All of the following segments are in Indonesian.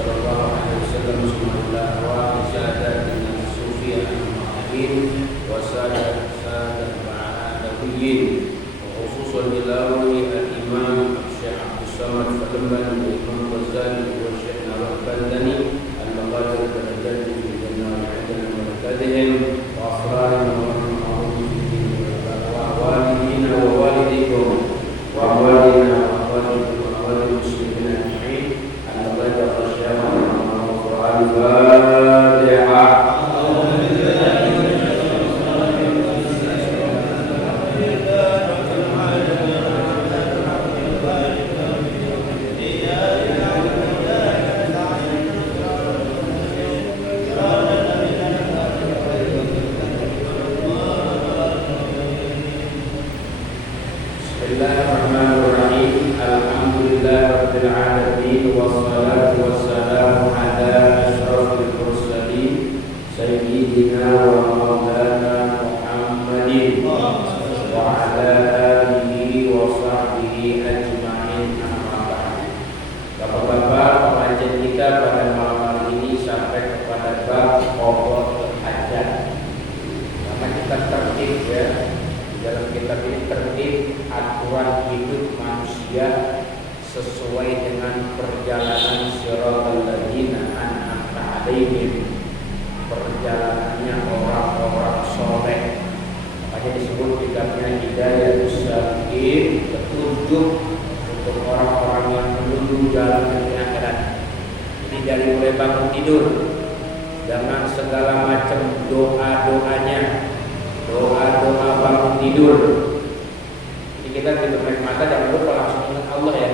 sallallahu alaihi wasallam sunnah wa syahadatna sufiya al-mu'min wa sadat ba'adabiyyin wa khususan dilawi al-imam Syekh Abdus Samad Falemban wa Imam Ghazali wa Syekh Al-Albani al-Maqadir al-Jaddi fi jannah al-'adl wa al-kadhim wa asrarina wa ma'rufin wa walidina wa walidikum wa walidina wa walidikum wa walidil muslimin ajma'in al-Fatiha. Bismillahirrahmanirrahim. Alhamdulillahirabbil alamin wassalatu wassalamu ala asyrafil mursalin sayyidina wa maulana Muhammadin wa ala alihi wa sahbihi ajma'in, amma ba'd. Bapak-bapak, pengajian kita pada malam hari ini sampai kepada bab qada'ul hajat. Karena kita tertib ya, dalam kitab ini tertib aturan hidup manusia sesuai dengan perjalanan siratal ladzina an'amta 'alaihim, perjalanannya orang-orang soleh. Makanya disebut kitabnya Hidayatus Salikin, petunjuk untuk orang-orang yang menuju jalan ke akhirat. Jadi dari mulai bangun tidur dengan segala macam doa-doanya, doa-doa bangun tidur. Jadi kita tidur melek mata jangan lupa langsung ingat Allah ya.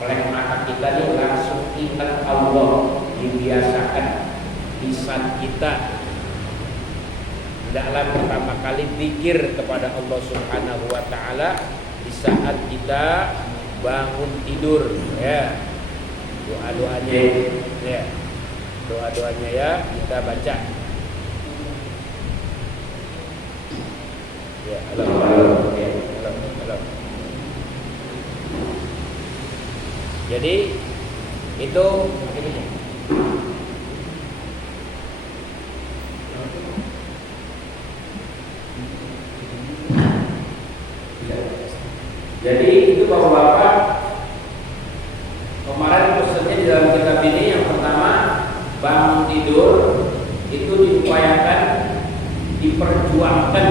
Melek mata kita nih langsung ingat Allah, dibiasakan lisan kita hendaklah pertama kali zikir kepada Allah Subhanahu wa taala di saat kita bangun tidur ya. Doa-doanya ya. Doa-doanya ya kita baca. Ya, halo. Jadi itu ini. Jadi itu Bapak-bapak, kemarin pesannya di dalam kitab ini yang pertama bangun tidur itu diupayakan, diperjuangkan.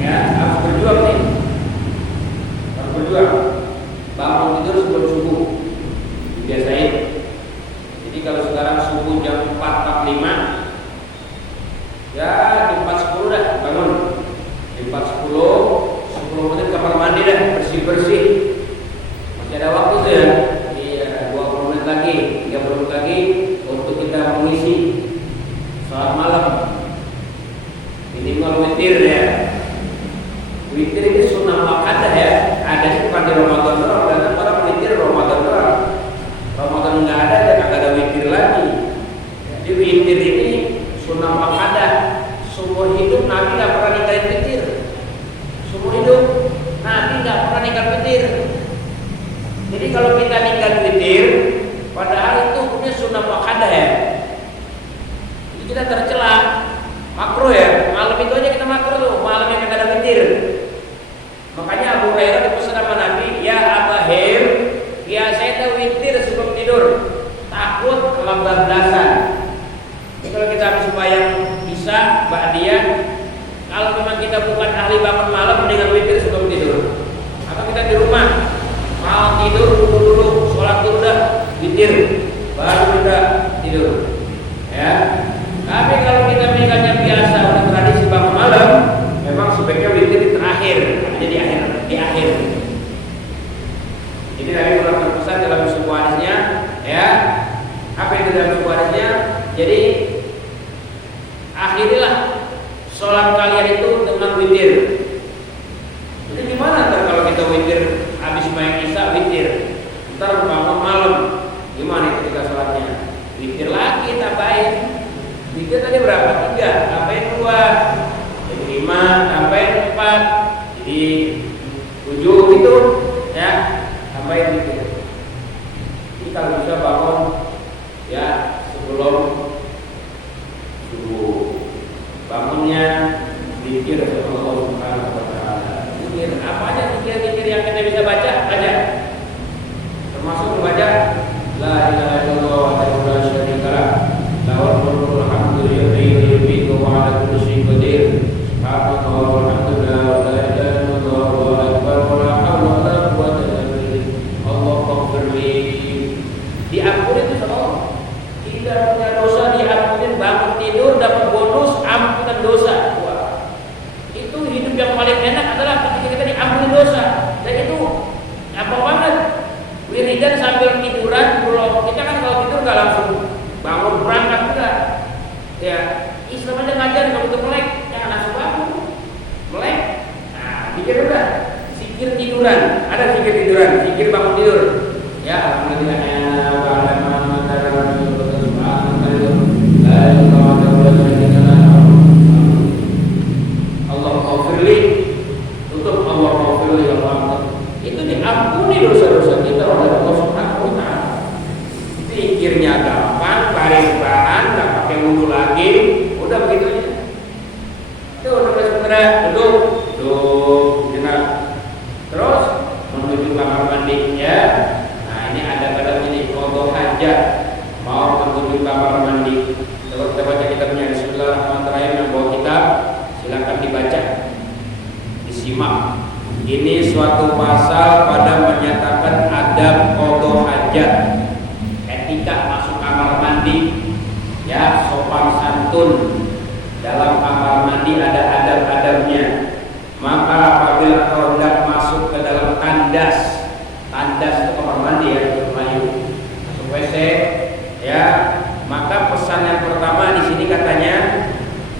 Ya, harus berjuang nih. Harus berjuang. Bangun tidur sebelum subuh. Biasain. Jadi kalau sekarang subuh jam 4.45, ya di 4.10 dah bangun. Di 4.10, 10 menit kamar mandi dah, bersih-bersih. Masih ada waktu tuh ya. Iya, 20 menit lagi, 30 menit lagi untuk kita mengisi salat malam. Minimal witir ya. Witir ini sunnah muakkadah ya. Ada bukan di Ramadan doang, dan orang witir Ramadan doang. Ramadan nggak ada, ya nggak ada witir lagi. Jadi witir ini sunnah muakkadah. Seumur hidup Nabi nggak pernah ninggalin witir. Seumur hidup Nabi nggak pernah ninggalin witir. Jadi kalau kita ninggalin witir, padahal itu hukumnya sunnah muakkadah ya. Jadi kita tercela, makruh ya. Malam itu aja kita makruh tuh, malam yang nggak ada witir. Makanya Abu Hurairah dipesan sama Nabi, ya Aba Hir, ya saya tahu witir sebelum tidur, takut kebablasan. Kalau kita habis sembahyang Isya, Ba'diyah, kalau memang kita bukan ahli bangun malam, mendingan witir sebelum tidur. Atau kita di rumah, mau tidur dulu, sholat dulu dah, witir, baru udah tidur. Ya. Tapi kalau kita meninggalnya biasa udah tradisi bangun malam, memang sebaiknya witir di terakhir, jadi di akhir. Jadi Nabi pernah berpesan dalam sebuah hadisnya, ya. Apa itu dalam sebuah hadisnya? Jadi akhirilah sholat kalian itu dengan witir. Jadi gimana ntar kalau kita witir habis main Isya witir, ntar bangun malam, gimana ketika sholatnya? Witir lagi tambahin. Witir tadi berapa? 3, tambahin 2. Jadi 5, tambahin 4. Jadi 7 gitu ya, tambahin witir. Jadi kalau bisa bangun zikir udah, zikir tiduran, ada zikir tiduran, zikir bangun tidur. Ya, alhamdulillah. Allahumma tutup Allahumma Allah. Itu diampuni dosa-dosa kita oleh Allah Subhanahu wa taala. Zikirnya gampang, baris-baran, enggak pakai wudu lagi, udah begitu aja. Itu udah sebenarnya duduk jenak. Terus menuju kamar mandi ya. Nah, ini ada pada ini qada hajat. Mau menuju kamar mandi. Coba kita baca kitabnya. Bismillahirrahmanirrahim. Yang bawa kitab silakan dibaca, disimak. Ini suatu pasal pada menyatakan adab qada hajat, etika masuk kamar mandi, ya, sopan santun dalam kamar mandi ada adab-adabnya. Maka apabila kau hendak masuk ke dalam tandas, tandas itu kamar mandi ya, Melayu, masuk WC, ya, maka pesan yang pertama di sini katanya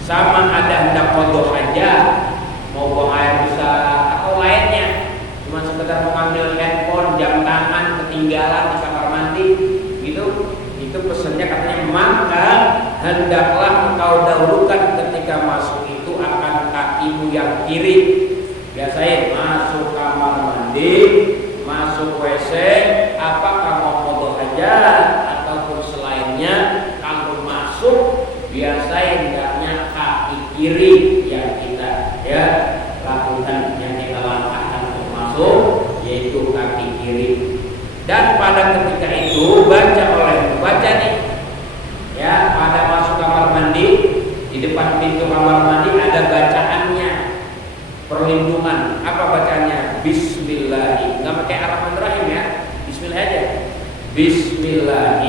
sama ada hendak qada hajat, mau buang air besar atau lainnya, cuma sekedar mengambil handphone, jam tangan ketinggalan di kamar mandi, gitu, itu pesannya katanya maka hendaklah engkau dahulukan ketika masuk itu akan kakimu yang kiri. Biasain masuk kamar mandi, masuk WC, apakah mau qada hajat ataupun selainnya, kalau masuk biasain hendaknya kaki kiri yang kita ya lakukan, yang kita langkahkan untuk masuk yaitu kaki kiri. Dan pada ketika itu baca nih ya, pada masuk kamar mandi, di depan pintu kamar mandi ada bacaannya, perlindungan. Apa bacaannya? Bismillah. Nggak pakai Ar-Rahmanir-Rahim ya, Bismillah aja. Bismillah.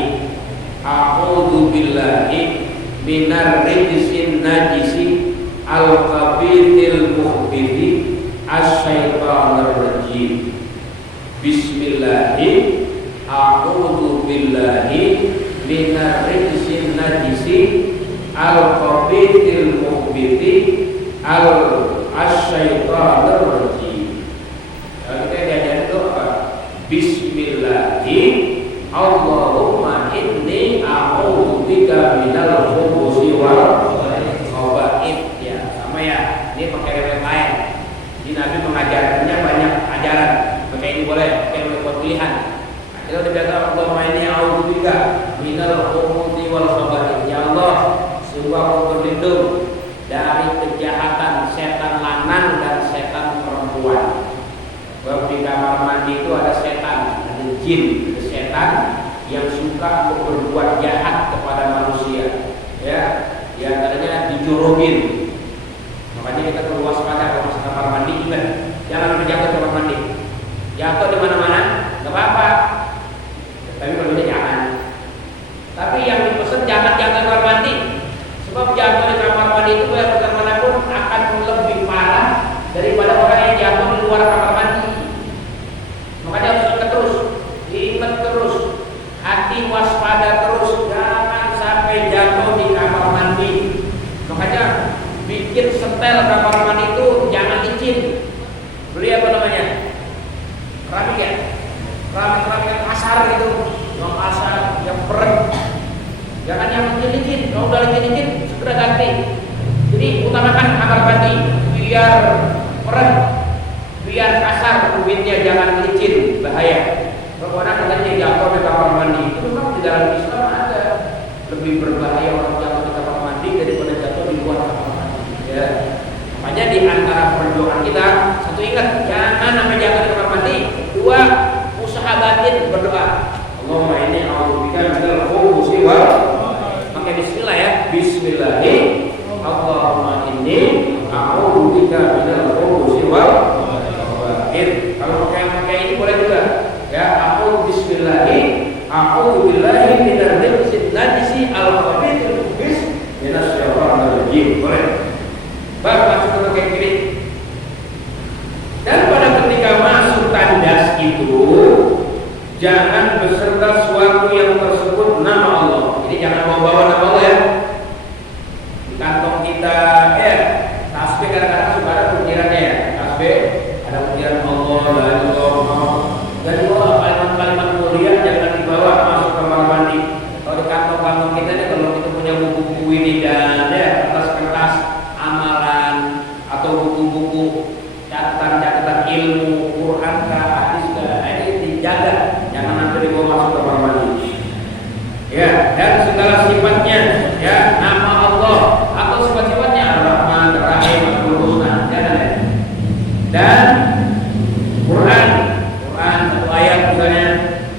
A'udzu billahi minar rijsin najisi al-khabithil mukhbithi asy-syaithanir rajim. Bismillahi a'udzu billahi minar rijsin najisi al-khabithil mukhbithi asy-syaithanir rajim. Kalau kita diajarin itu apa? Bismillahi Allahumma inni a'udzu bika minal khubuthi wal khaba'ith. Ya, sama ya. Ini pakai rewel lain. Ini Nabi mengajarkannya banyak ajaran. Pakai ini boleh, pakai buat pilihan. Nah, kita udah biasa Allahumma inni a'udzu bika minal khubuthi wal khaba'ith. Ya Allah, sungguh aku berlindung dari kejahatan setan lanang dan setan perempuan. Sebab di kamar mandi itu ada setan, ada jin, ada setan yang suka berbuat jahat kepada manusia. Ya, di antaranya dijorogin. Makanya kita perlu waspada kalau masuk kamar mandi juga. Jangan berjatuh ke kamar mandi. Jatuh di mana-mana, nggak apa-apa. Tapi kalau kita jangan. Tapi yang dipesan jangan jatuh di kamar mandi. Sebab jatuh di kamar mandi itu bagaimanapun akan lebih parah daripada orang yang jatuh di luar kamar mandi. Makanya harus ingat terus, hati waspada terus, jangan sampai jatuh di kamar mandi. Makanya bikin setel kamar mandi itu jangan licin. Beli apa namanya? Keramik ya? Keramik yang kasar gitu, yang kasar, yang peret. Jangan yang licin. Kalau udah licin segera ganti. Jadi utamakan kamar mandi biar peret, biar kasar kubitnya, jangan licin, bahaya. Kalau orang katanya jatuh di kamar mandi itu memang di dalam Islam ada lebih berbahaya orang jatuh di kamar mandi daripada jatuh di luar kamar mandi. Ya. Makanya di antara perjuangan kita, satu ingat jangan sampai jatuh di kamar mandi. Dua, usaha batin berdoa. Allahumma inni a'udzubika minal khubuthi wal. Pakai bismillah ya. Bismillahi. Allahumma inni a'udzubika minal khubuthi wal. Kalau pakai ini boleh juga. Ya, aku bismillahi, aku billahi minar rijsin najisi al-khabithil mukhbis minas syaitanir rajim. Boleh. Masuk ke kiri. Dan pada ketika masuk dan segala sifatnya, ya, nama Allah atau sifat-sifatnya Ar-Rahman, Ar-Rahim, Al-Husna, dan Quran satu ayat misalnya,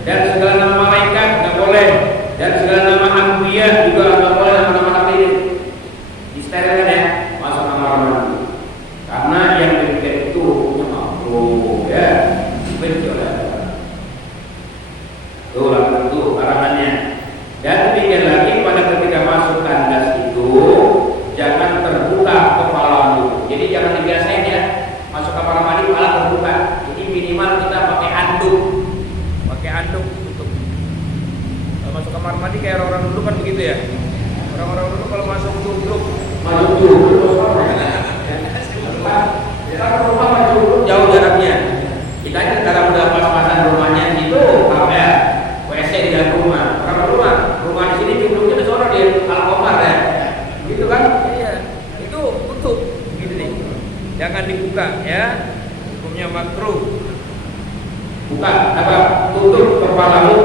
dan segala nama malaikat nggak boleh, dan segala nama anbiya juga nggak boleh, nama-nama nabi disterilkan ya, masuk kamar mandi. Karena yang demikian itu punya makhluk, ya, benci oleh Allah. Itu larangannya. Dan demikian lagi pada ketika masuk kandas itu jangan terbuka kepalamu. Jadi jangan dibiasain ya, masuk kamar mandi kepala terbuka. Jadi minimal kita pakai anduk tutup. Kalau masuk kamar mandi kayak orang dulu kan begitu ya. Orang-orang dulu kalau masuk tutup, jauh jaraknya. Kita ini dalam pas-pasan rumahnya itu apa? WC di dalam rumah. Rumah di sini cukup di sana di Alkomar ya. Gitu kan? Iya. Itu tutup gitu nih. Jangan dibuka ya. Hukumnya makruh. Buka apa? Tutup kepalamu.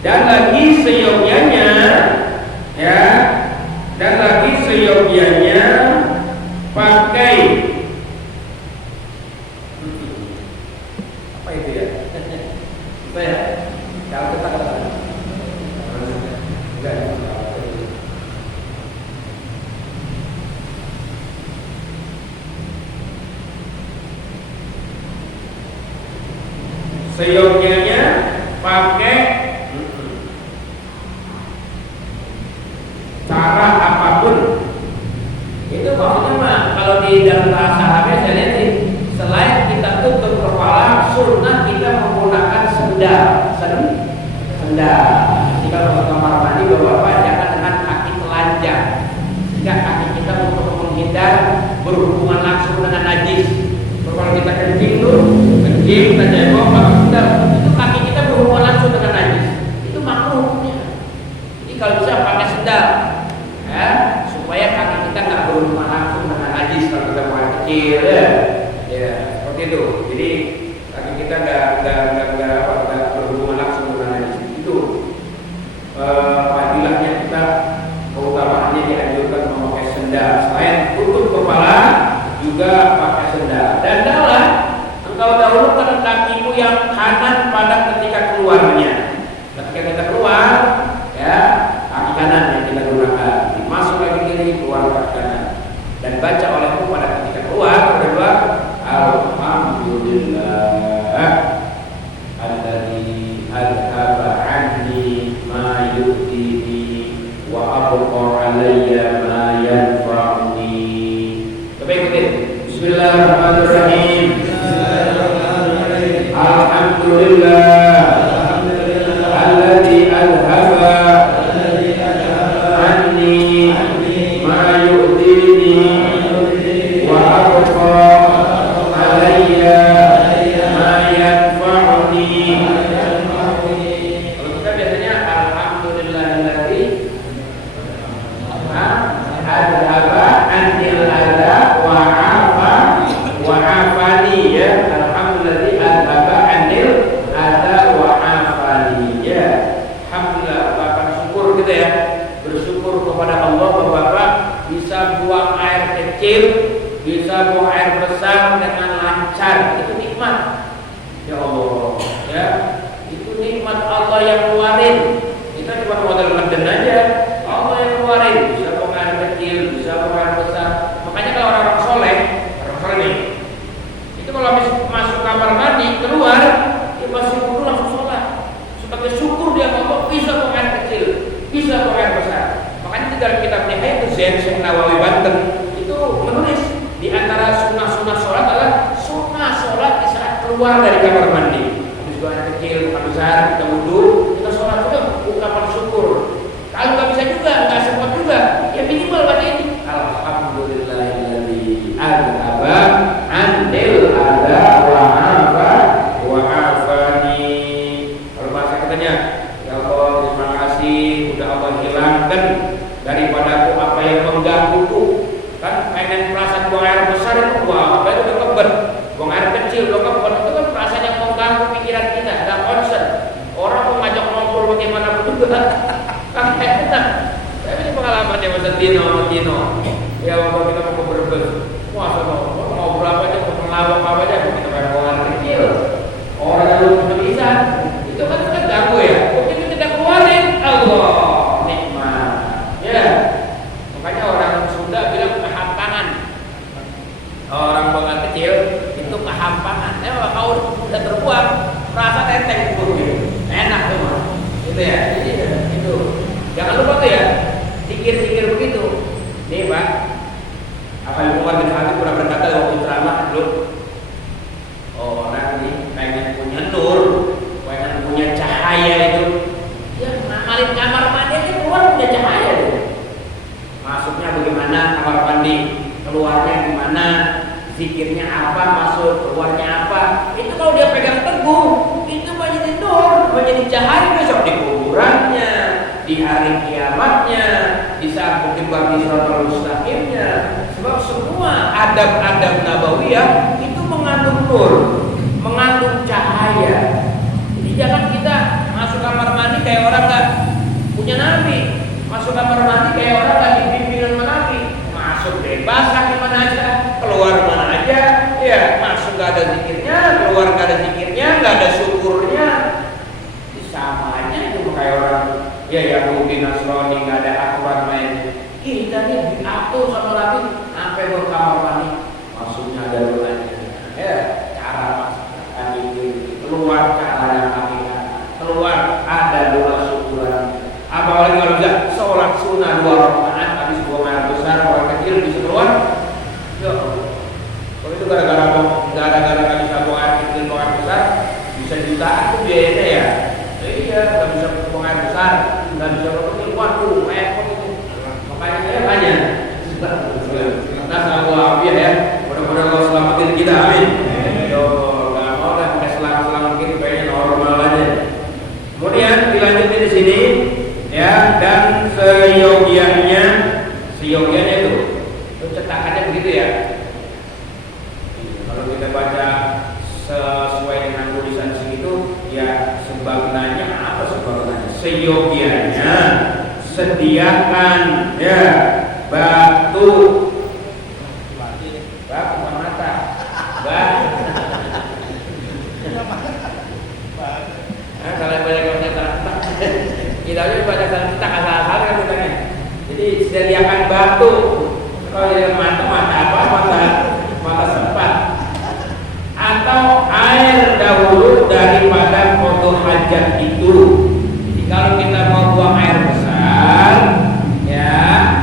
Dan lagi seyogyanya ya. Dan lagi seyogyanya pakai apa itu ya? Apa ya? Kalau kita katakan enggak. Seyogyanya pakai cara apapun. Itu maksudnya mah kalau di dalam bahasa Arabnya saya lihat sih, selain kita tutup kepala, sunnah kita menggunakan sendal. Jika masuk kamar mandi bapak jangan dengan kaki telanjang, sehingga kaki kita untuk menghindar berhubungan langsung dengan najis. Kalau kita kencing kita jenggot pakai sendal, itu kaki kita berhubungan langsung dengan najis. Itu makruhnya. Jadi kalau bisa pakai sendal, ya, supaya kaki kita nggak berhubungan langsung dengan najis kalau kita buang kecil, ya seperti itu. Jadi kaki kita nggak berhubungan langsung dengan najis. Itu fadilahnya kita, keutamaannya dianjurkan memakai sendal. Selain tutup kepala juga pakai sendal. Dan adalah engkau dahulukan kakimu yang kanan pada ketika keluarnya. Ketika kita keluar, ya, kaki kanan yang kita gunakan. Masuk kaki kiri, keluar kaki kanan. Dan baca olehmu pada ketika keluar berdoa, Alhamdulillah alladzi adhaba anni ma yu'tini wa abqa alayya ma yanfa'uni. Coba ikutin. Bismillahirrahmanirrahim. Alhamdulillah alladzi adhaba anni ma yu'tini wa abqa alayya ma yanfa'uni. Kalau kita biasanya alhamdulillahilladzi adhaba anil adha wa afani, ya. Alhamdulilladzi adhaba anil adha wa afani, ya. Alhamdulillah, Bapak syukur kita ya, bersyukur kepada Allah bahwa Bapak bisa buang air kecil, bisa buang air besar dengan lancar. Itu nikmat, ya Allah, ya. Itu nikmat Allah yang keluarin. Kita cuma modal ngeden aja. Allah yang keluarin, bisa buang air kecil, bisa buang air besar. Makanya kalau orang soleh nih, itu kalau habis masuk kamar mandi keluar, dia pasti kudu langsung sholat. Sebagai syukur dia Allah bisa buang air kecil, bisa buang air besar. Makanya di dalam kitabnya itu Syekh Nawawi Banten itu menulis di antara sunnah-sunnah sholat adalah sunnah sholat di saat keluar dari kamar mandi. Habis buang air kecil, buang air besar, kita wudu, kita sholat juga ungkapan syukur. Kalau nggak bisa juga, nggak sempat juga, ya minimal baca ini. Alhamdulillahilladzi adhaba anil adha wa afa wa afani. Kalau bahasa katanya, ya Allah terima kasih sudah Allah hilangkan daripadaku apa yang menggangguku. Kan pengen perasaan buang air besar itu wah, apa itu udah kebet. Buang air kecil udah kebet, itu kan perasaan yang mengganggu pikiran kita, nggak concern. Orang mau ngajak ngobrol bagaimana pun juga. Kakek enak. Tapi ini pengalamannya Mas Tino. Ya waktu kita mau ke Brebes, masa mau berapa aja, mau ngelawak apa aja, kita bayar orang kecil. Orang yang belum bisa, itu kan ganggu ya. Begitu tidak keluarin, Allah nikmat. Ya, makanya orang Sunda bilang kehampangan. Orang banget kecil itu kehampangan. Kalau udah terbuang, rasa teteng gitu. Enak tuh mas. Gitu ya. Jadi itu. Jangan lupa tuh ya, sikir-sikir begitu. Nih Pak, apa yang Umar bin Khattab pernah berkata waktu ceramah dulu, orang ini pengen punya nur, pengen punya cahaya itu, ya ngamalin kamar mandi itu keluar punya cahaya itu. Masuknya bagaimana kamar mandi, keluarnya gimana, zikirnya apa, masuk keluarnya apa. Itu kalau dia pegang teguh, itu menjadi nur, menjadi cahaya besok di kuburannya, di hari kiamatnya, di saat mungkin bagi siratal mustaqimnya. Sebab semua adab-adab nabawiyah itu mengandung nur, mengandung cahaya. Jadi jangan kita masuk kamar mandi kayak orang nggak punya nabi, masuk kamar mandi kayak orang nggak dibimbing sama nabi. Masuk bebas gimana aja, keluar mana aja, ya masuk nggak ada zikirnya, keluar nggak ada zikirnya, nggak ada syukurnya. Sama aja itu kayak orang ya Yahudi Nasrani nggak ada aturan main. Kita nih diatur sama nabi sampai ke kamar mandi, masuknya ada doanya, ya cara masukkan itu, keluar cara yang hakikat, keluar ada doa syukuran. Apalagi kalau bisa sholat sunnah 2 rakaat habis buang air besar, orang kecil bisa keluar. Ya, kalau itu gara-gara nggak bisa buang air kecil, buang air besar, bisa jutaan tuh biayanya ya. Iya, nggak bisa buang air besar, nggak bisa kecil, waduh, repot itu. Makanya saya tanya. Nah, Allah ya, mudah-mudahan Allah selamatin kita, amin. Nggak mau lah pakai selamat kita, kayaknya normal aja. Kemudian dilanjutin di sini, ya, dan seyogianya itu cetakannya begitu ya. Kalau kita baca sesuai dengan tulisan sini itu, ya sebagnanya apa sebagnanya? Seyogianya sediakan ya batu mata kalau banyak kita aja baca kita asal-asal kan katanya. Jadi sediakan batu. Kalau dia mata apa? Mata sempat. Atau air dahulu daripada foto hajat itu. Jadi kalau kita mau buang air besar, ya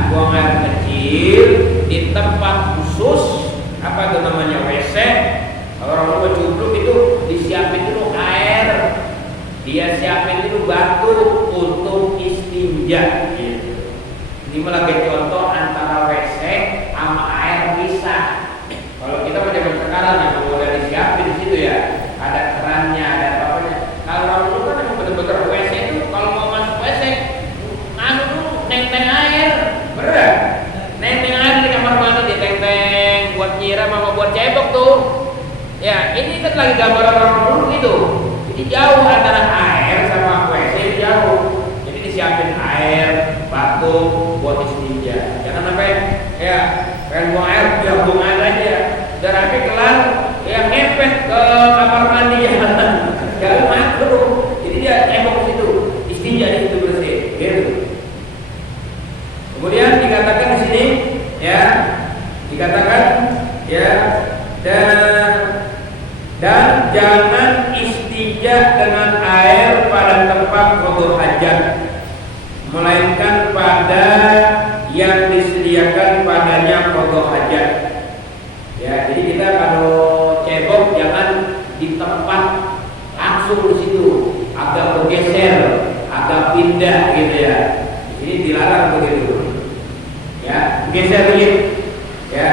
buang air kecil di tempat khusus, apa itu namanya WC. Kalau orang mau cupluk itu disiapin dulu air, dia siapin dulu batu untuk istinja. Gitu. Ini malah contoh antara WC sama air bisa. Kalau kita macam sekarang yang udah disiapin di situ ya, ada kerannya, ada apa-apanya. Kalau orang dulu kan yang betul-betul WC itu kalau mau masuk WC, nenteng air, berat. Nenteng air di kamar mandi, di teng-teng buat nyiram sama buat cebok tuh. Ya, ini kan lagi gambar orang dulu gitu. Jadi jauh antara air sama WC jauh. Jadi disiapin air, batu buat istinja. Jangan sampai ya pengen buang air, ya buang air aja. Dan rapi kelar, ya ngepet ke kamar mandi ya. Jangan makro. Jadi dia cebok situ, istinja di situ bersih. Gitu. Kemudian dikatakan di sini, ya dikatakan ya dan jangan istinja dengan air pada tempat wudu hajat, melainkan pada yang disediakan padanya wudu hajat. Ya, jadi kita kalau cebok jangan di tempat langsung di situ, agak bergeser, agak pindah gitu ya. Ini dilarang begitu. Ya, geser dikit. Ya.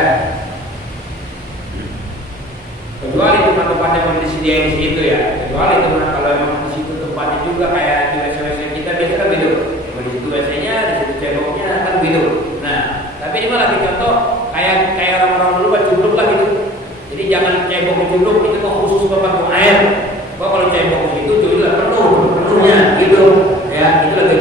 Kecuali tempat-tempat yang disediain di situ ya. Kecuali teman kalau memang di situ tempatnya juga kayak di WC kita biasa kan gitu. Di situ WC-nya, di situ ceboknya kan gitu. Nah, tapi ini malah contoh kayak orang-orang dulu buat cupluk lah gitu. Jadi jangan cebok cupluk itu kok khusus tempat buang air. Kalau cebok itu juga penuhnya gitu. Ya, itu lebih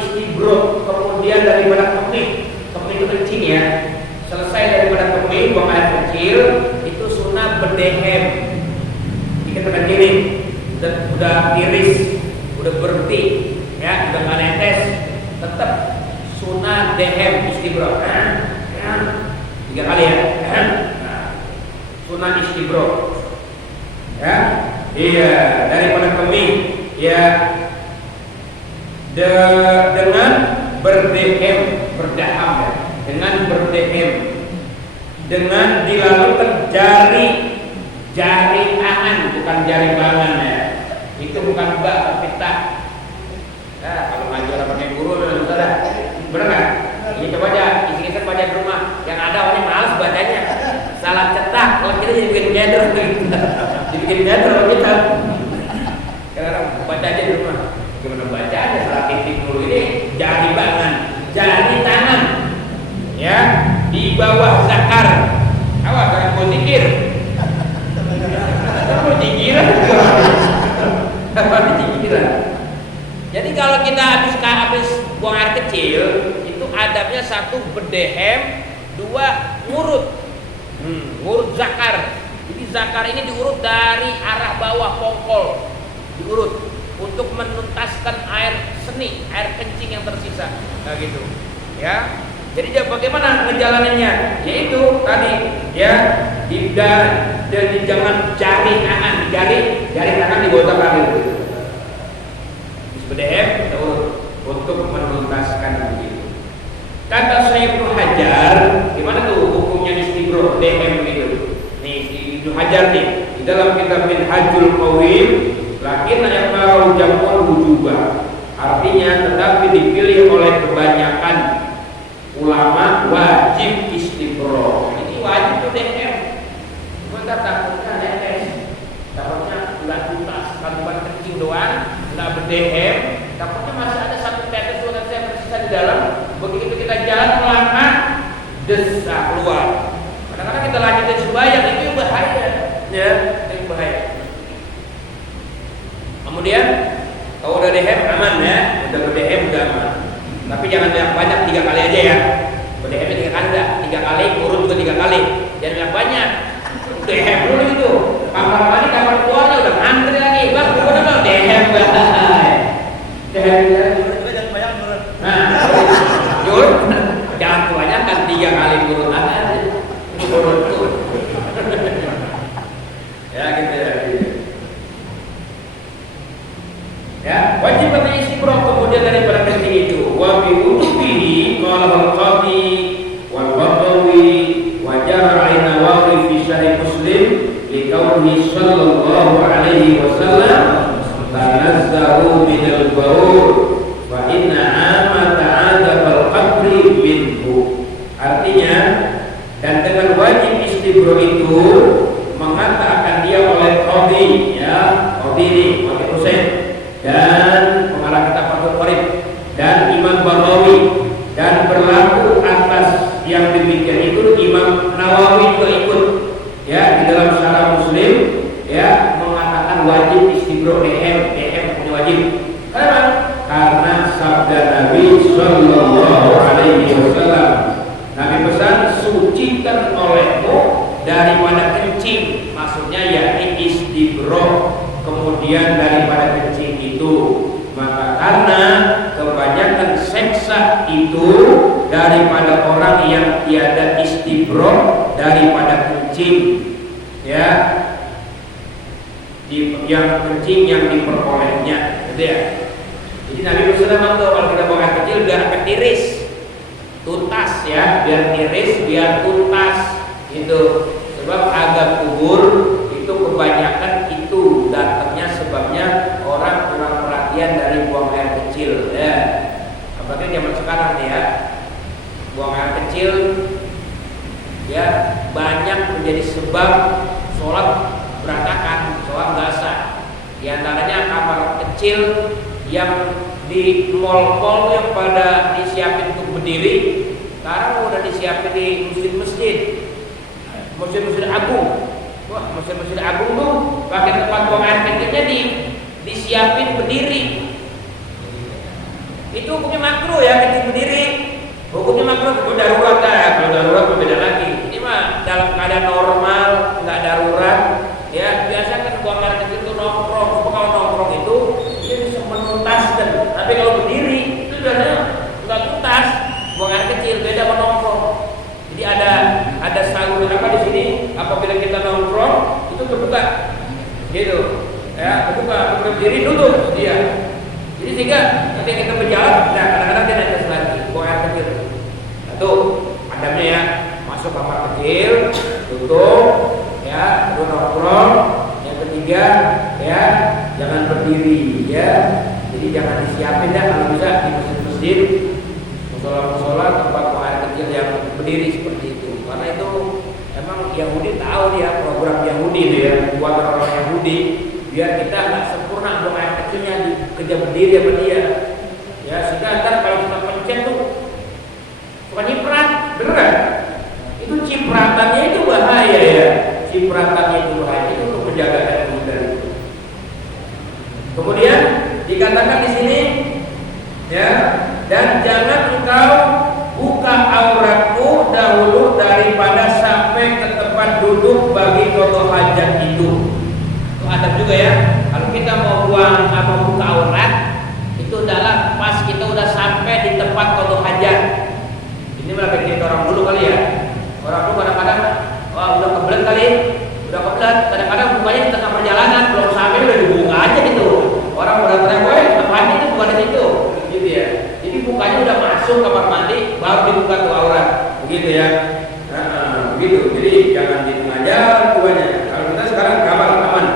istibro, kemudian daripada kemih itu kencing ya, selesai daripada kemih buang air kecil, itu sunnah berdehem. Jika tekan kiri udah tiris, udah berhenti ya, udah nggak netes, tetap sunnah dehem istibro 3 kali ya. Sunnah istibro ya, iya, daripada kemih ya, dengan berdehem, berdaham ya, dengan berdehem, dengan dilakukan jari tangan, bukan jari tangan ya, itu bukan bak kita ya. Kalau ngaji orang pakai guru memang salah, benar kan? Ini coba aja isi-isi baca di rumah, yang ada orang malas bacanya, salah cetak, kalau kita jadi bikin nyender dibikin nyender kalau kita sekarang baca aja di rumah. Gimana bacanya, salah titik dulu, ini jari tangan ya, di bawah zakar. Awas jangan mau zikir. Mau zikiran apa zikiran. Jadi kalau kita habis buang air kecil, itu adabnya 1 berdehem, 2 ngurut. Ngurut zakar. Jadi zakar ini diurut dari arah bawah pongkol, diurut untuk menuntaskan air seni, air kencing yang tersisa. Nah gitu ya. Jadi bagaimana ngejalaninnya? Yaitu tadi ya, jadi jangan jari tangan digotak kali berdehem untuk menuntaskan begitu. Kata Syekh Ibnu Hajar, gimana tuh hukumnya istibro dehem gitu? Nih Ibnu Hajar nih di dalam kitab Minhajul Qaul, lakin yang mau jamun wujubah, artinya tetapi dipilih oleh kebanyakan ulama wajib istibro. Ini wajib tuh dehem. Kita takutnya netes, takutnya nggak tuntas, kalau bukan kencing doang, nggak berdehem, takutnya masih ada 1 tetes 2 tetes yang tersisa di dalam. Begitu kita jalan melangkah, desah keluar. Kadang-kadang kita lanjutin sembahyang, itu yang bahaya, ya, itu yang bahaya. Kemudian kalau udah dehem aman ya, udah berdehem udah aman. Tapi jangan banyak 3 kali aja ya. Berdehemnya 3 kali enggak, 3 kali, urut juga 3 kali. Jangan banyak. Dehem dulu itu. Kamar mandi, kamar keluarnya udah ngantri lagi. Bang, udah bang dehem banget. Dehem jangan banyak urut. Nah, urut. Jangan kebanyakan 3 kali urut aja. Urut tuh. Ya gitu ya. Ya, wajib bagi istibro kemudian daripada kencing itu. Wa bi wujubihi qala al-qadi wal baqawi wa jara al-Nawawi fi syarh Muslim li qawlihi sallallahu alaihi wasallam tanazzahu min al-baul wa inna amata adab al-qabri minhu. Artinya, dan dengan wajib istibro itu mengatakan dia oleh qadi ya, qadi ini Qadi Husain dan pengarang kitab Fathul Qorib dan Imam Baghawi, dan berlaku atas yang demikian itu Imam Nawawi juga ikut ya di dalam Syarah Muslim ya, mengatakan wajib istibro dehem punya wajib. Karena sabda Nabi sallallahu alaihi wasallam, Nabi pesan sucikan olehmu daripada kencing, maksudnya yakni istibro, kemudian daripada kencing itu. Maka karena kebanyakan seksa itu daripada orang yang tiada istibro, daripada kencing ya, yang kencing yang diperolehnya gitu ya. Jadi Nabi Muhammad kalau kita buang air kecil biar ketiris, tuntas ya, biar tiris, biar tuntas itu. Sebab azab kubur itu kebanyakan itu datangnya sebabnya orang kurang perhatian dari buang air kecil ya. Apalagi zaman sekarang nih ya, buang air kecil ya banyak menjadi sebab sholat berantakan, sholat nggak sah. Di antaranya kamar kecil yang di mall-mall yang pada disiapin untuk berdiri, sekarang udah disiapin di masjid agung. Wah, masjid agung tuh pakai tempat buang air kecilnya disiapin berdiri. Itu hukumnya makruh ya, kencing berdiri. Hukumnya makruh itu darurat ya. Kalau darurat berbeda lagi. Ini mah dalam keadaan normal, nggak darurat. Ya biasa kan buang air kecil itu nongkrong. Kalau nongkrong itu dia bisa menuntaskan. Tapi kalau berdiri itu biasanya nggak tuntas. Buang air kecil beda sama nongkrong. Jadi ada saluran apa di sini. Apabila kita nongkrong itu terbuka, gitu. Ya terbuka. Berdiri duduk dia. Jadi sehingga ketika kita berjalan, nah kadang-kadang dia netes lagi, buang air kecil. Nah tuh adabnya ya, masuk kamar kecil, tutup, ya, terus nongkrong. Yang ketiga, ya, jangan berdiri, ya. Jadi jangan disiapin dah kalau bisa di masjid-masjid, musola-musola tempat buang air kecil yang berdiri seperti itu. Karena itu emang Yahudi tahu dia program Yahudi itu ya, buat orang Yahudi. Biar kita nggak sempurna buang air kecilnya dikejar berdiri sama dia, ya sehingga ntar kalau kita pencet tuh suka nyiprat, beneran? Itu cipratannya itu bahaya ya, cipratannya itu bahaya itu untuk menjaga air dari itu. Kemudian dikatakan di sini, ya, dan jangan engkau buka auratmu dahulu daripada sampai ke tempat duduk bagi qada hajat itu. Adab juga ya, kalau kita mau buang atau buka aurat itu adalah pas kita udah sampai di tempat qada hajat. Ini malah kita orang dulu kali ya. Orang dulu kadang-kadang udah kebelet kali, kadang-kadang bukanya di tengah perjalanan belum sampai udah dibuka aja gitu. Orang udah teriak, ngapain itu bukan di situ, gitu ya. Jadi bukanya udah masuk kamar mandi baru dibuka tuh aurat, begitu ya. Begitu. Jadi jangan di tengah jalan bukanya. Kalau kita sekarang kamar aman.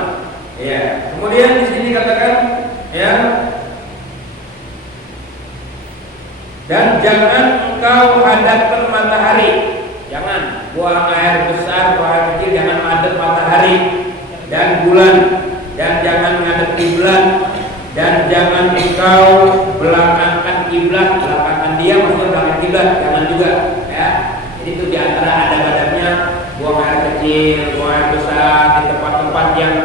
Ya, kemudian di sini dikatakan ya, dan jangan engkau hadapkan matahari, jangan buang air besar, buang air kecil, jangan madep matahari dan bulan, dan jangan ngadep kiblat, dan jangan engkau belakangkan kiblat, belakangkan dia maksudnya belakang kiblat, jangan juga ya. Jadi itu diantara adab-adabnya buang air kecil, buang air besar di tempat-tempat yang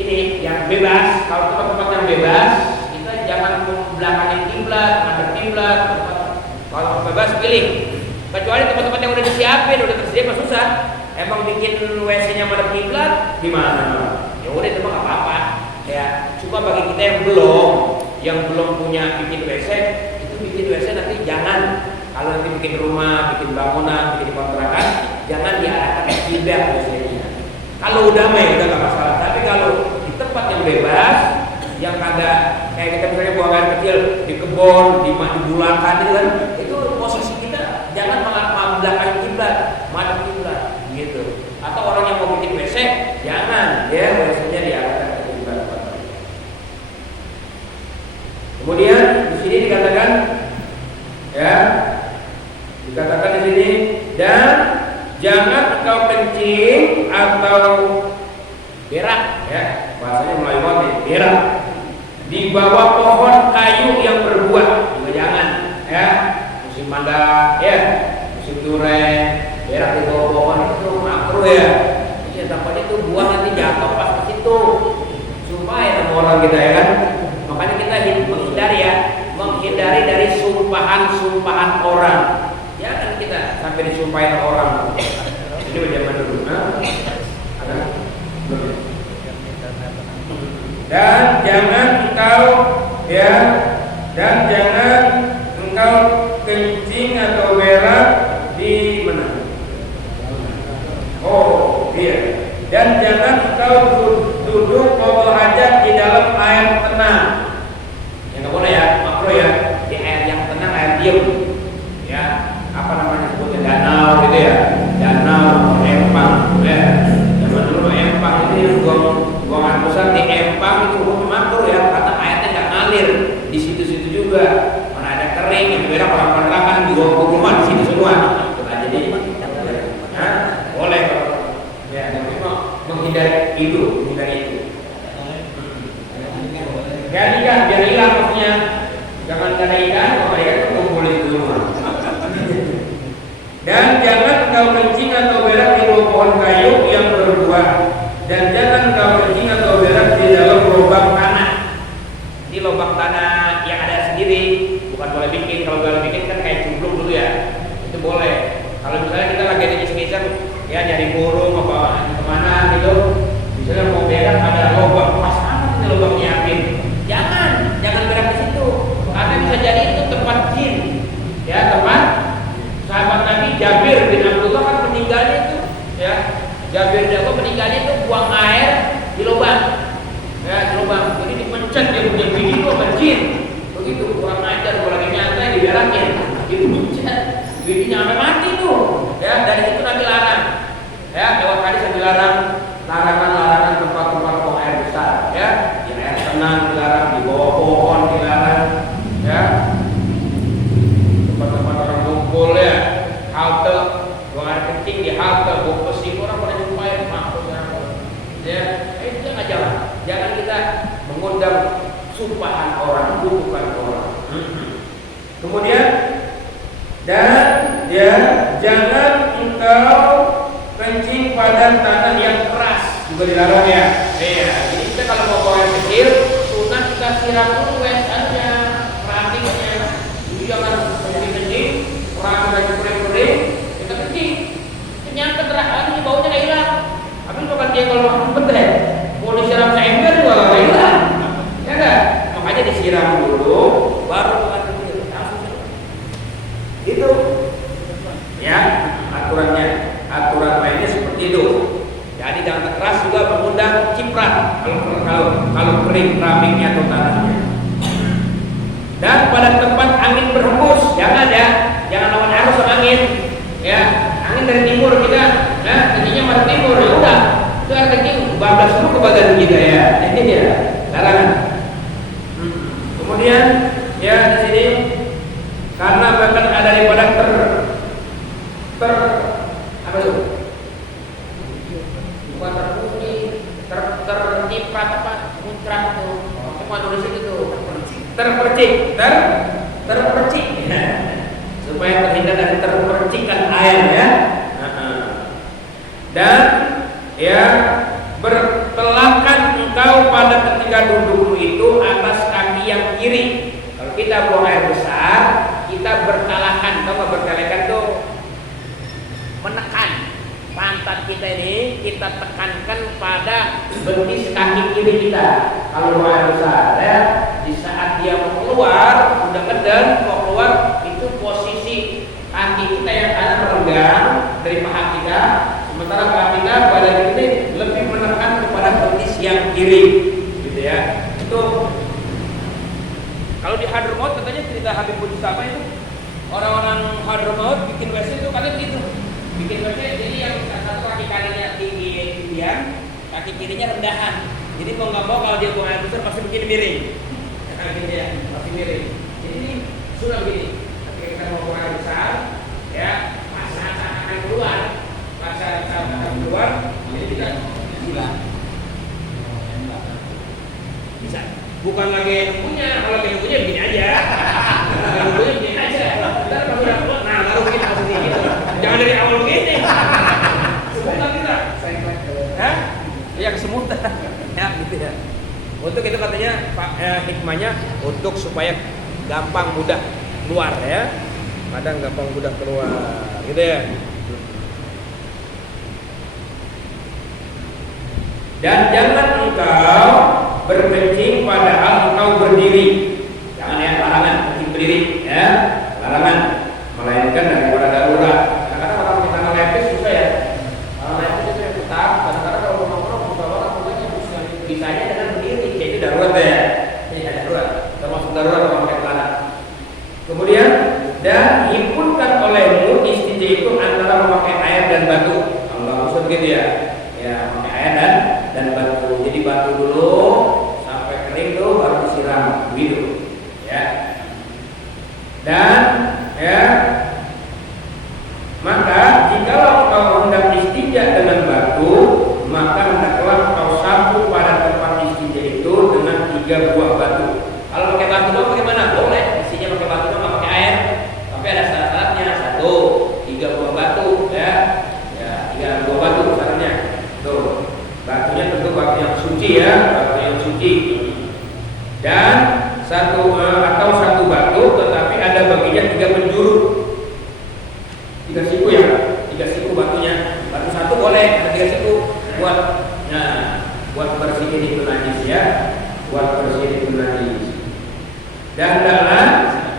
ini yang bebas. Kalau tempat-tempat yang bebas kita jangan membelakangi kiblat, ada kiblat. Kalau bebas pilih. Kecuali tempat-tempat yang udah disiapin, udah tersedia mah susah. Emang bikin WC-nya madep kiblat gimana? Ya udah itu mah apa-apa. Ya, cuma bagi kita yang belum punya bikin WC, itu bikin WC nanti jangan. Kalau nanti bikin rumah, bikin bangunan, bikin kontrakan, jangan diarahkan ke kiblat WC-nya. Kalau udah mah udah nggak masalah. Tapi kalau di tempat yang bebas, yang kagak kayak kita misalnya buang air kecil di kebun, di bulangan itu kan, itu posisi kita jangan membelakangi kiblat, madep kiblat, gitu. Atau orang yang mau bikin WC, jangan ya WC-nya diarahkan ke kiblat. Kemudian di sini dikatakan, ya, dikatakan di sini dan jangan engkau kencing atau berak, ya bahasanya Melayu banget, berak di bawah pohon kayu yang berbuah, juga jangan, ya musim mangga, ya musim durian, berak di bawah pohon itu makruh ya. Iya, tampaknya itu buah nanti jatuh pas di situ, supaya sama orang kita ya kan. Makanya kita menghindari dari sumpahan orang. Jangan kita sampai disumpahin orang. Ini zaman dulu. Dan jangan engkau ya, dan jangan engkau kencing atau berak di mana? Oh, iya. Dan jangan engkau duduk qada hajat di dalam air tenang. Yang nggak boleh ya, makruh ya. Di air yang tenang, air diam. Ya, apa namanya sebutnya danau gitu ya, danau, empang, ya. Zaman dulu empang ini buang air besar di empang itu hukum makruh ya, karena airnya nggak ngalir di situ-situ juga. Mana ada kering yang berak orang-orang di rumah di situ semua. Jadi, ya, boleh ya, tapi menghindari itu. Jadi kan biar hilang maksudnya, jangan karena ikan, makanya itu kumpulin di rumah. Dan jangan engkau kencing atau berak di bawah pohon kayu yang berbuah, dan jangan engkau kencing atau berak di dalam lubang tanah. Di lubang tanah yang ada sendiri, bukan ya nyari burung apa kemana gitu, misalnya mau berak ada lubang, pas amat ini lubang nyiapin, jangan berak di situ, karena bisa jadi itu tempat jin, ya tempat. Sahabat Nabi Jabir bin Abdullah kan meninggalnya itu, ya Jabir bin Abdullah meninggalnya itu buang air di lubang, ya di lubang, jadi dipencet dia punya bini itu sama jin, begitu kurang ajar, kalau lagi nyantai diberakin, dipencet, bininya sampai mati tuh, ya dari situ Nabi larang, ya lewat hadis yang dilarang, larangan tempat-tempat buang air besar, ya di air tenang dilarang, di bawah pohon dilarang, ya tempat-tempat orang kumpul ya, halte, buang air kencing di halte, buang pesing orang pada jumpai maksudnya, ya itu jangan jalan, jangan kita mengundang sumpahan orang, bukan orang. Kemudian dan ya jangan engkau kencing pada tanah yang keras juga dilarang ya. Iya, jadi kita kalau mau buang air kecil, sunat kita siram dulu aja, kerantingnya. Jadi jangan kencing, orang lagi kering-kering, kita kencing. Ternyata terakhir baunya nggak hilang. Tapi bukan dia kalau makan petai, mau disiram seember juga nggak hilang. Ya nggak? Makanya disiram dulu, baru bukan kecil. Itu, ya aturannya. Aturan lainnya seperti itu. Jadi jangan keras juga mengundang ciprat kalau kering keramiknya atau tanahnya. Dan pada tempat angin berhembus, jangan ya, jangan lawan arus angin. Ya, angin dari timur kita, nah kencingnya pada timur ya udah, itu air kencing bablas dulu ke badan kita ya. Ini dia larangan. Kemudian ya di sini karena bahkan ada daripada apa itu? Bukan terpuji, terciprat apa? Muncrat itu. Semua tulis itu. Terpercik. Supaya terhindar dari terpercikan air ya. Dan ya bertelakan engkau pada ketika duduk itu atas kaki yang kiri. Kalau kita buang air besar, kita bertalakan. Tahu nggak bertalakan tuh? Menekan pantat kita ini, kita tekankan pada betis kaki kiri kita. Kalau buang air besar ya, di saat dia mau keluar, udah ngeden mau keluar, itu posisi kaki kita yang kanan merenggang dari paha kita, sementara paha kita badan ini lebih menekan kepada betis yang kiri, gitu ya. Itu kalau di Hadramaut katanya cerita Habib Mujtaba itu orang-orang Hadramaut bikin WC itu katanya begitu. Bikin WC jadi yang satu kaki kanannya tinggian, kaki kirinya rendahan. Jadi mau nggak mau kalau dia buang air besar pasti begini miring. Gini ya, pasti miring. Jadi ini sudah begini. Ketika kita mau buang air besar, ya masa akan keluar, jadi kita bilang bisa. Bukan lagi yang punya, kalau yang punya begini aja. Yang punya begini aja. Ntar pas udah keluar, nah taruh begini posisi gitu. Jangan dari awal begini. Semutan kita. Hah? Ya kesemutan. Ya gitu ya. Untuk itu katanya hikmahnya untuk supaya gampang mudah keluar ya. Kadang gampang mudah keluar, gitu ya. Dan jangan engkau berkencing padahal engkau berdiri. Jangan ya, larangan kencing berdiri ya, larangan. Melainkan daripada darurat. Kadang-kadang orang kita ngelepis susah ya. Kalau lepis itu yang tetap. Kadang-kadang kalau orang-orang buka orang bukannya bisanya dengan berdiri. Itu darurat ya. Ini darurat. Termasuk darurat kalau pakai celana. Kemudian dan himpunkan olehmu istinja itu antara memakai air dan batu. Kalau nggak maksud gitu ya. Ya memakai air dan batu. Jadi batu dulu sampai kering tuh baru disiram begitu. Ya. Dan ya maka jikalau kau hendak istinja dengan batu, maka hendaklah kau sapu pada tempat istinja itu dengan 3 buah batu. Kalau pakai batu dong bagaimana? Boleh, isinya pakai batu dong, pakai air. Tapi ada syaratnya, 1, 3 buah batu ya. Ya, 3 buah batu syaratnya. Tuh. Batunya tentu batu yang suci ya, batu yang suci. Dan atau satu batu tetapi ada baginya 3 penjuru. 3 siku ya, 3 siku batunya. Batu satu boleh ketika itu buat bersihin itu najis ya, buat bersihin itu najis. Dan dalam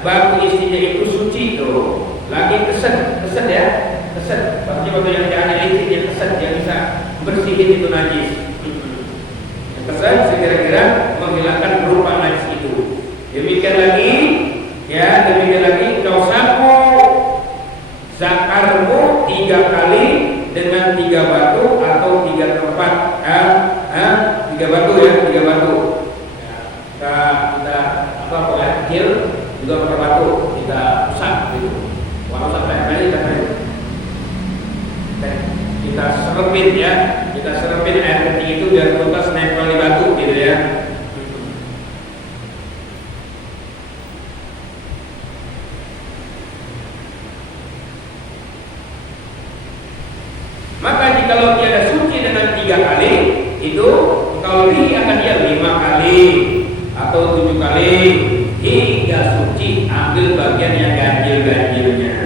batu istinja itu suci tuh, lagi keset ya, keset. Maksudnya batu yang jangan licin, yang keset yang bisa bersihin itu najis. Yang keset sekira-kira menghilangkan berupa najis itu. Demikian lagi kau sapu zakarmu 3 kali dengan 3 batu atau 3 tempat. 3 batu ya, 3 batu. Kita pokoknya kecil juga pakai batu, kita usap gitu. Warna usap kita serepin ya, kita serepin air kencing itu biar tuntas nempel di batu gitu ya. Maka jikalau dia suci dengan 3 kali, itu kalau lebih akan dia 5 kali atau 7 kali hingga suci, ambil bagian yang ganjil-ganjilnya.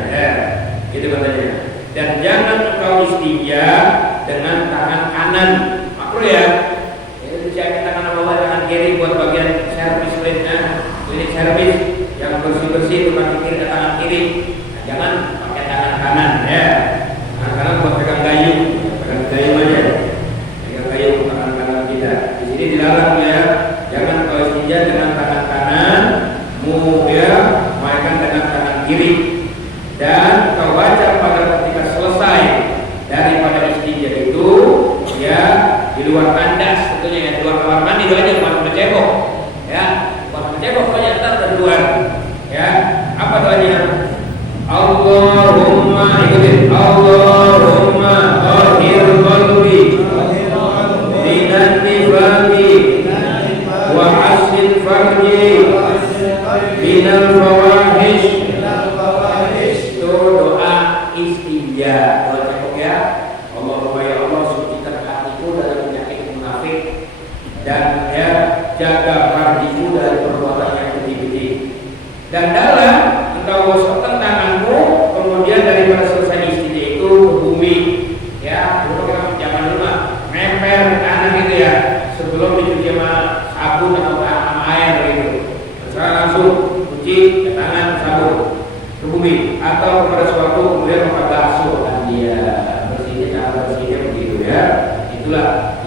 Itu katanya. Dan jangan engkau istinja dengan tangan kanan. Makruh ya. Jadi siapkan tangan bawah, tangan kiri buat bagian servis klinik servis yang bersih-bersih itu pakai kiri ke tangan kiri. Nah, jangan pakai tangan kanan ya. Tangan kanan buat pegang gayung aja. Pegang gayung tangan kanan kita. Di sini dilarang ya. Jangan kau istinja dengan tangan kananmu ya, melainkan dengan tangan kiri. Dan kau baca pada ketika selesai daripada istinja itu ya, di luar tandas tentunya ya, di luar kamar mandi doanya bukan mencebok ya, bukan mencebok pokoknya ntar keluar ya. Apa doanya? Allahumma, ikutin, Allahumma tahhir qalbi minan nifaqi wa hasin farji minal fawahish. Itu doa istinja, doa cekok ya. Allahumma ya Allah, sucikan hatiku dari penyakit munafik dan ya, jaga farjiku dari perbuatan yang keji-keji. Dan dalam engkau gosokkan tanganmu, kemudian daripada selesai istinja itu ke bumi ya. Dulu kita zaman dulu mah nempel ke tanah gitu ya, sebelum dicuci sama sabun atau sama air gitu. Sekarang langsung cuci ke tangan, sabun ke bumi atau kepada suatu kemudian maka basuh kan dia bersihnya, cara bersihnya begitu ya. Itulah